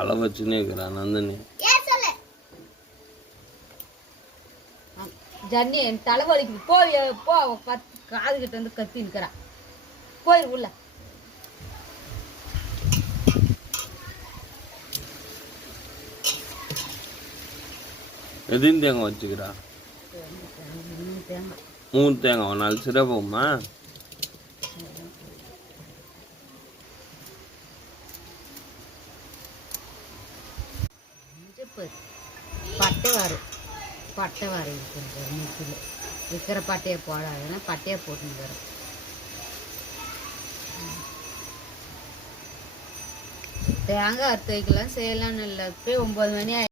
அளவு வச்சுன்னே இருக்கிறான் நந்தினி. ஜன்னி என் தலைவலிக்கு போய் போ காது கிட்ட வந்து கத்தி நிற்கிறான். போய் உள்ள எதையும் தேங்காய் வச்சுக்கிறா. 3 தேங்காய் 4 சிறப்புமா. பட்டை வாரி இருக்கிற மூக்கில் இருக்கிற பட்டையை போடாதுன்னா பட்டையை போட்டுன்னு வரும். தேங்காய் அறுத்து வைக்கலாம் செய்யலாம்னு இல்லை. 9 மணி